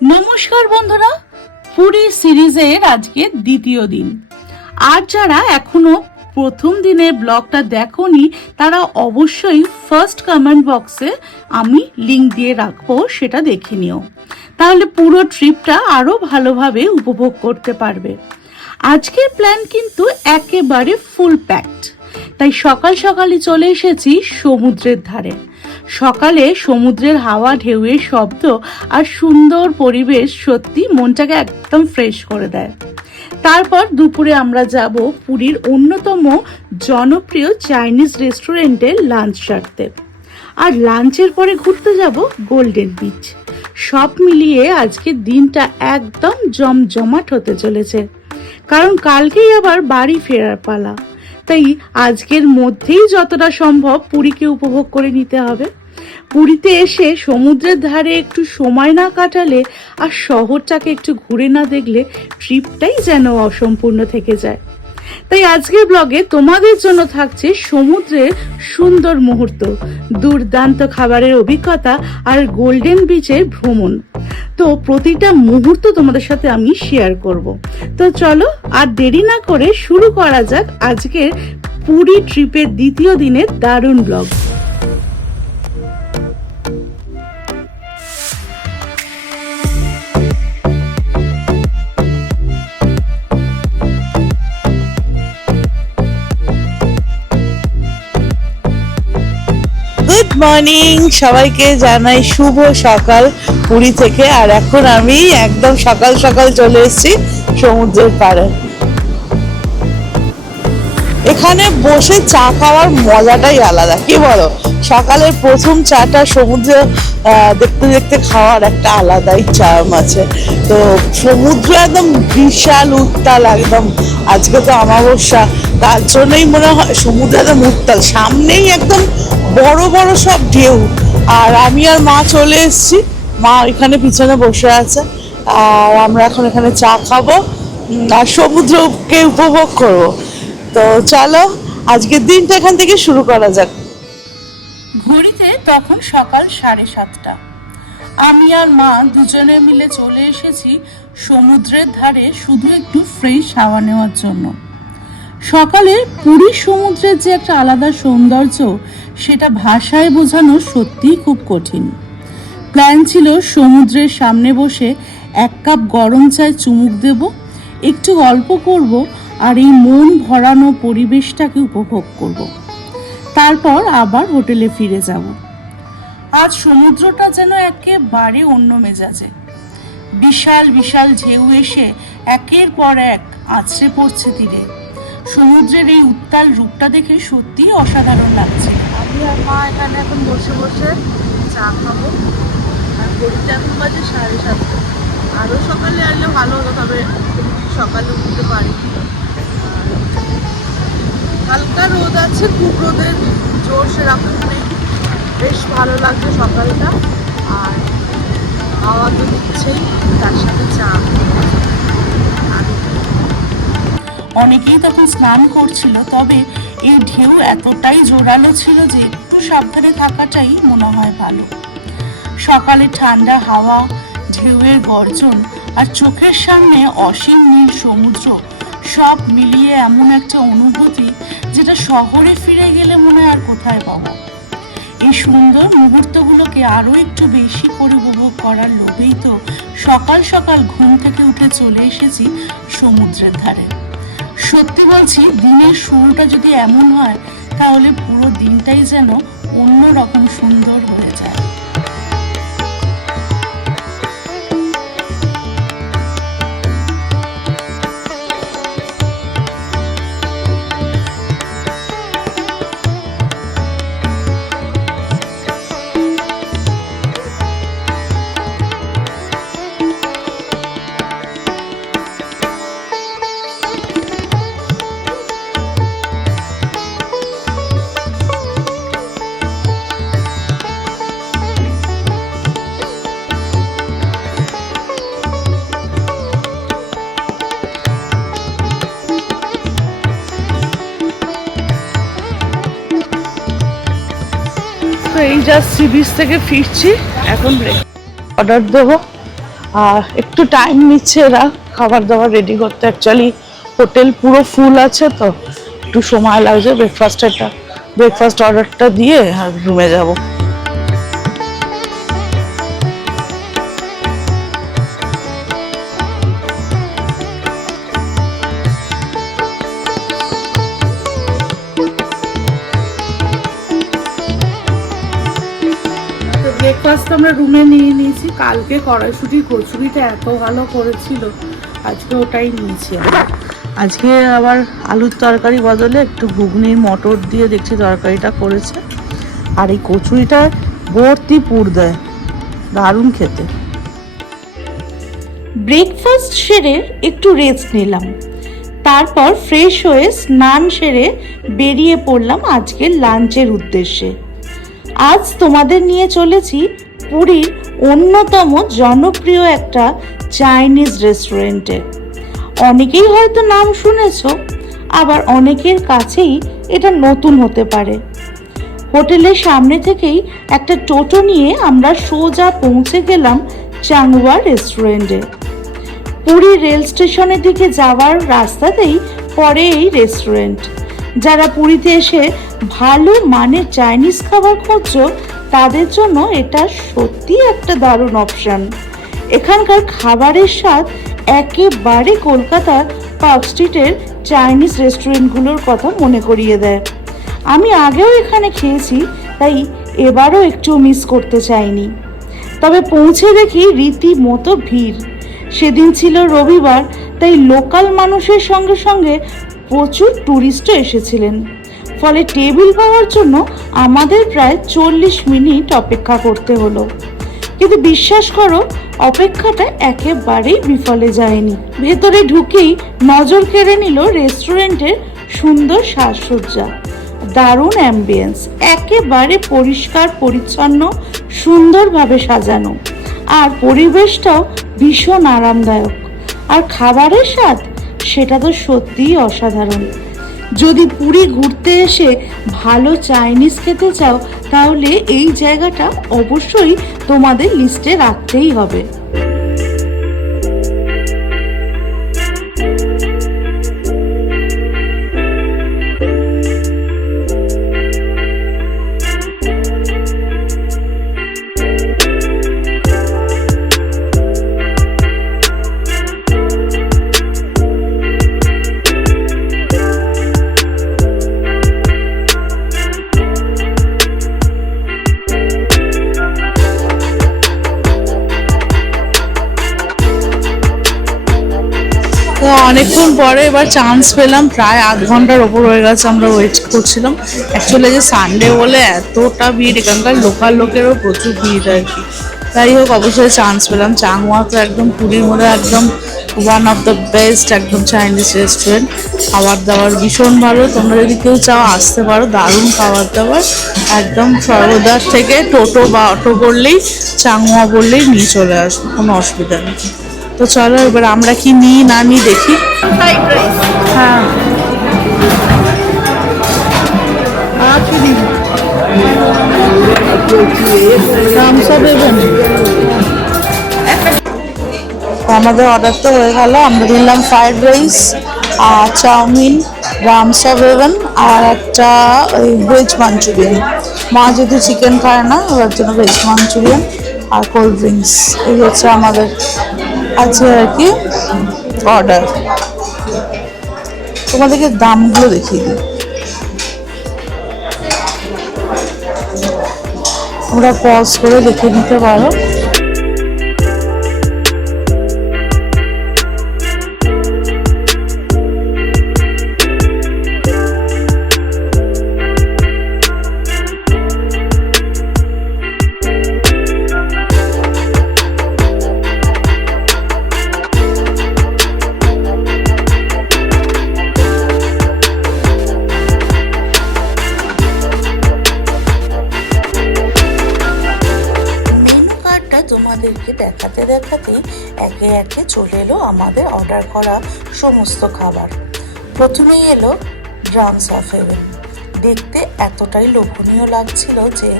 নমস্কার বন্ধুরা, পুরী সিরিজের আজকে দ্বিতীয় দিন। আর যারা এখনো প্রথম দিনের ব্লগটা দেখোনি তারা অবশ্যই ফার্স্ট কমেন্ট বক্সে আমি লিংক দিয়ে রাখবো, সেটা দেখে নিও। তাহলে পুরো ট্রিপটা আরো ভালোভাবে উপভোগ করতে পারবে। আজকের প্ল্যান কিন্তু একেবারে ফুল প্যাকড, তাই সকাল সকালই চলে এসেছি সমুদ্রের ধারে। সকালে সমুদ্রের হাওয়া, ঢেউয়ের শব্দ আর সুন্দর পরিবেশ সত্যি মনটাকে একদম ফ্রেশ করে দেয়। তারপর দুপুরে আমরা যাব পুরীর অন্যতম জনপ্রিয় চাইনিজ রেস্টুরেন্টে লাঞ্চ সারতে, আর লাঞ্চের পরে ঘুরতে যাব গোল্ডেন বিচ। সব মিলিয়ে আজকের দিনটা একদম জমজমাট হতে চলেছে, কারণ কালকেই আবার বাড়ি ফেরার পালা। তাই আজকের মধ্যেই যতটা সম্ভব পুরীকে উপভোগ করে নিতে হবে। পুরীতে এসে সমুদ্রের ধারে একটু সময় না কাটালে আর শহরটাকে একটু ঘুরে না দেখলে ট্রিপটাই যেন অসম্পূর্ণ থেকে যায়। তাই আজকের ব্লগে তোমাদের জন্য থাকছে সমুদ্রের সুন্দর মুহূর্ত, দুর্দান্ত খাবারের অভিজ্ঞতা আর গোল্ডেন বিচের ভ্রমণ। তো প্রতিটা মুহূর্ত তোমাদের সাথে আমি শেয়ার করব। তো চলো আর দেরি না করে শুরু করা যাক আজকের পুরী ট্রিপের দ্বিতীয় দিনের দারুণ ব্লগ। গুড মর্নিং, সবাইকে জানাই শুভ সকাল পুরী থেকে। আর এখন আমি একদম সকাল সকাল চলে এসেছি সমুদ্রের পাড়ে। এখানে বসে চা খাওয়ার মজাটাই আলাদা, কি বলো? সকালের প্রথম চাটা সমুদ্র দেখতে দেখতে খাওয়ার একটা আলাদাই চার্ম আছে। তো সমুদ্র একদম বিশাল উত্তাল, একদম আজকে তো অমাবস্যা, তার জন্যই মনে হয় সমুদ্র একদম উত্তাল, সামনেই একদম বড় বড় সব ঢেউ। আর আমি আর মা চলে এসেছি, মা এখানে পিছনে বসে আছে। আর আমরা এখন এখানে চা খাবো আর সমুদ্রকে উপভোগ করবো। তো চলো আজকের দিনটা এখান থেকে শুরু করা যাক। ঘড়িতে তখন সকাল 7:30। আমি আর মা দুজনে মিলে চলে এসেছি সমুদ্রের ধারে শুধু একটু ফ্রেশ হাওয়া নেওয়ার জন্য। সকালে পুরীর সমুদ্রের যে একটা আলাদা সৌন্দর্য, সেটা ভাষায় বোঝানো সত্যিই খুব কঠিন। প্ল্যান ছিল সমুদ্রের সামনে বসে 1 কাপ গরম চায় চুমুক দেব, একটু গল্প করব আর এই মন ভরানো পরিবেশটাকে উপভোগ করব। তারপর আবার হোটেলে ফিরে যাব। আজ সমুদ্রটা যেন একেবারে অন্য মেজাজে। বিশাল বিশাল ঢেউ এসে একের পর এক আছড়ে পড়ছে তীরে। সমুদ্রের এই উত্তাল রূপটা দেখে সত্যিই অসাধারণ লাগছে। আমি আর মা এখানে এখন বসে বসে চা খাবো। আর ঘড়িতে এখন বাজে 7:30। আরও সকালে আসলে ভালো হতো, তবে সকালে উঠতে পারি। হালকা রোদ আছে, খুব রোদের জোর সেরকম নেই। বেশ ভালো লাগছে সকালটা, আর হাওয়া তো দিচ্ছেই, তার সাথে চা। অনেকেই তখন স্নান করছিল, তবে এই ঢেউ এতটাই জোরালো ছিল যে একটু সাবধানে থাকাটাই মনে হয় ভালো। সকালে ঠান্ডা হাওয়া, ঢেউয়ের গর্জন আর চোখের সামনে অসীম নীল সমুদ্র, সব মিলিয়ে এমন একটা অনুভূতি যেটা শহরে ফিরে গেলে মনে হয় আর কোথায় পাবো। এই সুন্দর মুহূর্তগুলোকে আরো একটু বেশি করে উপভোগ করার লোভেই তো সকাল সকাল ঘুম থেকে উঠে চলে এসেছি সমুদ্রের ধারে। সত্যি বলছি, দিনের শুরুটা যদি এমন হয় তাহলে পুরো দিনটাই যেন অন্যরকম সুন্দর হয়ে যায়। এই জাস্ট সি বিচ থেকে ফিরছি, এখন অর্ডার দেবো। একটু টাইম নিচ্ছে এরা খাবার দাবার রেডি করতে। অ্যাকচুয়ালি হোটেল পুরো ফুল আছে, তো একটু সময় লাগছে। ব্রেকফাস্ট অর্ডারটা দিয়ে আর রুমে যাবো। ব্রেকফাস্ট আমরা রুমে নিয়ে নিয়েছি। কালকে কড়াইশুটির কচুরিটা এত ভালো করেছিল, আজকে ওটাই নিয়েছি আমরা। আজকে আবার আলুর তরকারি বদলে একটু ঘুগনির মটর দিয়ে দেখছি তরকারিটা করেছে। আর এই কচুরিটা ভর্তি পুর দেয়, দারুণ খেতে। ব্রেকফাস্ট সেরে একটু রেস্ট নিলাম, তারপর ফ্রেশ হয়ে স্নান সেরে বেরিয়ে পড়লাম আজকের লাঞ্চের উদ্দেশ্যে। আজ তোমাদের নিয়ে চলেছি পুরীর অন্যতম জনপ্রিয় একটা চাইনিজ রেস্টুরেন্টে। অনেকেই হয়তো নাম শুনেছ, আবার অনেকের কাছেই এটা নতুন হতে পারে। হোটেলের সামনে থেকেই একটা টোটো নিয়ে আমরা সোজা পৌঁছে গেলাম চাংওয়া রেস্টুরেন্টে। পুরী রেল স্টেশনের দিকে যাওয়ার রাস্তাতেই পড়ে এই রেস্টুরেন্ট। যারা পুরীতে এসে ভালো মানের চাইনিজ খাবার খুঁজছো, তাদের জন্য এটা সত্যি একটা দারুণ অপশন। এখানকার খাবারের স্বাদ একেবারে কলকাতার পার্ক স্ট্রিটের চাইনিজ রেস্টুরেন্টগুলোর কথা মনে করিয়ে দেয়। আমি আগেও এখানে খেয়েছি, তাই এবারও একটু মিস করতে চাইনি। তবে পৌঁছে দেখি রীতিমতো ভিড়। সেদিন ছিল রবিবার, তাই লোকাল মানুষের সঙ্গে সঙ্গে প্রচুর টুরিস্টও এসেছিলেন। ফলে টেবিল পাওয়ার জন্য আমাদের প্রায় 40 মিনিট অপেক্ষা করতে হলো। কিন্তু বিশ্বাস করো, অপেক্ষাটা একেবারেই বিফলে যায়নি। ভেতরে ঢুকেই নজর কেড়ে নিল রেস্টুরেন্টের সুন্দর সাজসজ্জা, দারুণ অ্যাম্বিয়েন্স, একেবারে পরিষ্কার পরিচ্ছন্ন, সুন্দরভাবে সাজানো, আর পরিবেশটাও ভীষণ আরামদায়ক। আর খাবারের স্বাদ, সেটা তো সত্যিই অসাধারণ। যদি পুরী ঘুরতে এসে ভালো চাইনিজ খেতে চাও, তাহলে এই জায়গাটা অবশ্যই তোমাদের লিস্টে রাখতেই হবে। অনেকক্ষণ পরে এবার চান্স পেলাম, প্রায় আধ ঘন্টার ওপর হয়ে গেছে আমরা ওয়েট করছিলাম। অ্যাকচুয়ালি যে সানডে বলে এতটা ভিড়, এখানকার লোকাল লোকেরও প্রচুর ভিড় আর কি। যাই হোক, অবশ্যই চান্স পেলাম। চাংওয়া তো একদম পুরীর মধ্যে একদম ওয়ান অফ দ্য বেস্ট একদম চাইনিজ রেস্টুরেন্ট। খাবার দাবার ভীষণ ভালো, তোমরা যদি কেউ চাও আসতে পারো। দারুণ খাবার দাবার, একদম সর্বদার থেকে টোটো বা অটো করলেই, চাংওয়া বললেই নিয়ে চলে আসবে, কোনো অসুবিধা নেই। তো চলো এবার আমরা কি নিই না নিই দেখি। হ্যাঁ, আমাদের অর্ডার তো হয়ে গেল। আমরা নিলাম fried rice, chow mein, drums of heaven, আর একটা ভেজ মাঞ্চুরিয়ান। মা যেহেতু চিকেন খায় না, ওর জন্য ভেজ মাঞ্চুরিয়ান আর কোল্ড ড্রিঙ্কস। এই হচ্ছে আমাদের আছে আর কি অর্ডার। তোমাদেরকে দামগুলো দেখিয়ে দিই। তোমরা পজ করে দেখে নিতে পারো। তোমাদেরকে দেখাতে দেখাতে একে একে চলে এলো আমাদের অর্ডার করা সমস্ত খাবার। প্রথমেই এলো ড্রামস অফ হেভেন। দেখতে এতটাই লোভনীয় লাগছিল যে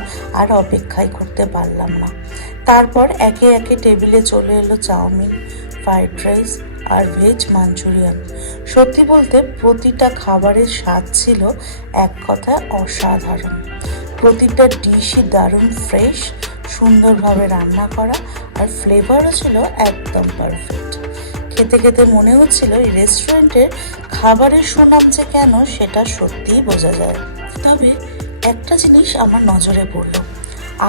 আর অপেক্ষাই করতে পারলাম না। তারপর একে একে টেবিলে চলে এলো চাউমিন, ফ্রাইড রাইস আর ভেজ মাঞ্চুরিয়ান। সত্যি বলতে প্রতিটা খাবারের স্বাদ ছিল এক কথায় অসাধারণ। প্রতিটা ডিশই দারুণ ফ্রেশ, সুন্দরভাবে রান্না করা, আর ফ্লেভারও ছিল একদম পারফেক্ট। খেতে খেতে মনে হচ্ছিল এই রেস্টুরেন্টের খাবারের সুনাম যে কেন সেটা সত্যিই বোঝা যায়। তবে একটা জিনিস আমার নজরে পড়ল,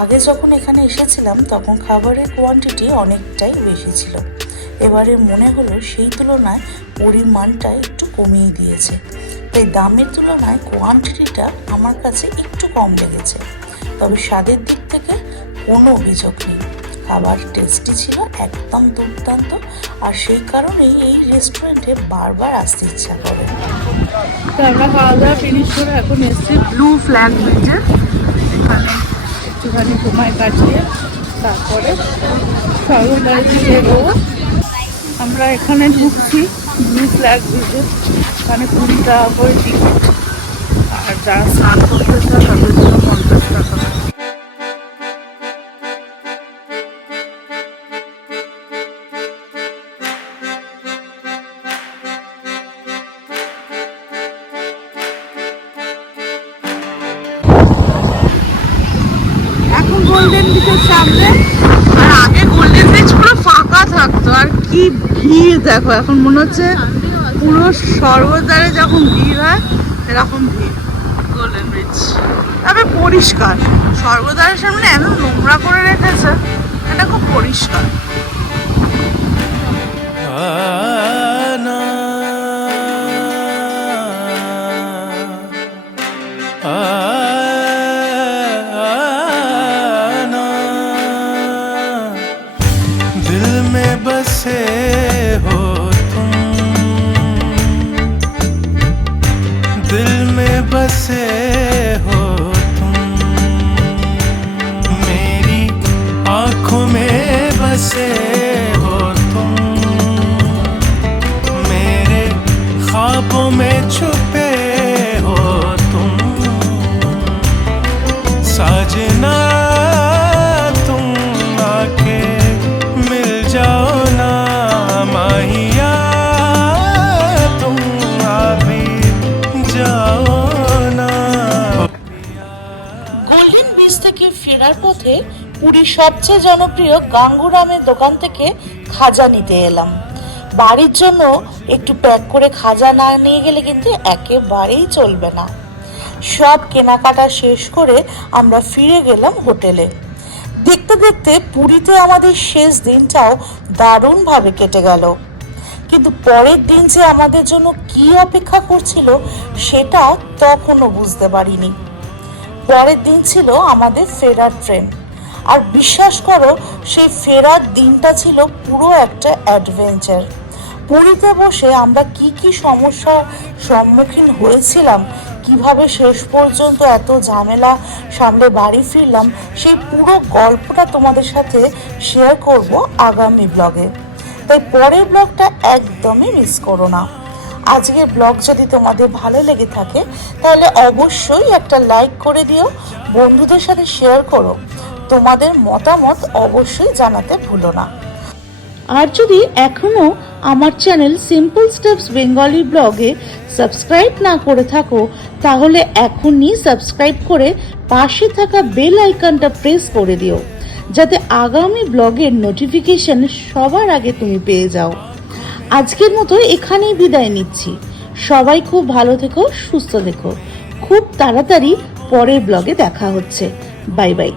আগে যখন এখানে এসেছিলাম তখন খাবারের কোয়ান্টিটি অনেকটাই বেশি ছিল। এবারে মনে হলো সেই তুলনায় পরিমাণটা একটু কমিয়ে দিয়েছে, তাই দামের তুলনায় কোয়ান্টিটিটা আমার কাছে একটু কম লেগেছে। তবে স্বাদের দিক থেকে কোনো অভিযোগ নেই, খাবার টেস্টি ছিল, একদম দুর্দান্ত, আর সেই কারণেই এই রেস্টুরেন্টে বারবার আসতে ইচ্ছা করে। তো আমরা খাওয়া দাওয়া ফিনিশ করে এখন এসেছি ব্লু ফ্ল্যাগ ব্রিজে, এখানে একটুখানি সময় কাটিয়ে তারপরে সর্বদাই এগোবো। আমরা এখানে ঢুকছি ব্লু ফ্ল্যাগ ব্রিজে, এখানে 20 টাকা করে টিকিট, আর যারা স্নান করতে চায় তাদের জন্য 50 টাকা। এখন গোল্ডেন বিচের সামনে, আর আগে গোল্ডেন বিচ পুরো ফাঁকা থাকতো, আর কি ভিড় দেখো, এখন মনে হচ্ছে পুরো সর্বদারে যখন ভিড় হয় এরকম ভিড় গোল্ডেন ব্রিজ। তবে পরিষ্কার, সর্বদারের সামনে এত নোংরা করে রেখেছে, এটা খুব পরিষ্কার। दिल में बसे हो तुम, दिल में बसे हो तुम, मेरी आँखों में बसे हो तुम, मेरे ख्वाबों में छुपे हो तुम, साजना तुम आके मिल जाओ ना, माहिया तुम अभी जाओ ना। গোল্ডেন বিচ থেকে ফেরার পথে পুরীর সবচেয়ে জনপ্রিয় গাঙ্গুরামের দোকান থেকে খাজা নিতে এলাম। বাড়ির জন্য একটু প্যাক করে খাজা না নিয়ে গেলে কিন্তু একেবারেই চলবে না। সব কেনাকাটা শেষ করে আমরা ফিরে গেলাম হোটেলে। দেখতে দেখতে পুরীতে আমাদের শেষ দিনটাও দারুণভাবে কেটে গেল, কিন্তু পরের দিন যে আমাদের জন্য কি অপেক্ষা করছিল সেটা তখনও বুঝতে পারিনি। পরের দিন ছিল আমাদের ফেরার ট্রেন, আর বিশ্বাস করো সেই ফেরার দিনটা ছিল পুরো একটা অ্যাডভেঞ্চার। পুরীতে বসে আমরা কি কি সমস্যার সম্মুখীন হয়েছিলাম, কিভাবে শেষ পর্যন্ত এত ঝামেলা সামলে বাড়ি ফিরলাম, সেই পুরো গল্পটা তোমাদের সাথে শেয়ার করব আগামী ব্লগে। তাই পরের ব্লগটা একদমই মিস করো না। আজকের ব্লগ যদি তোমাদের ভালো লেগে থাকে তাহলে অবশ্যই একটা লাইক করে দিও, বন্ধুদের সাথে শেয়ার করো, তোমাদের মতামত অবশ্যই জানাতে ভুলো না। আর যদি এখনো আমার চ্যানেল সিম্পল স্টেপস বেঙ্গলি ব্লগে সাবস্ক্রাইব না করে থাকো তাহলে এখনই সাবস্ক্রাইব করে পাশে থাকা বেল আইকনটা প্রেস করে দিও, যাতে আগামী ব্লগের নোটিফিকেশন সবার আগে তুমি পেয়ে যাও। আজকের মতো এখানেই বিদায় নিচ্ছি। সবাই খুব ভালো থেকো, সুস্থ থেকো। খুব তাড়াতাড়ি পরের ব্লগে দেখা হচ্ছে। Bye bye.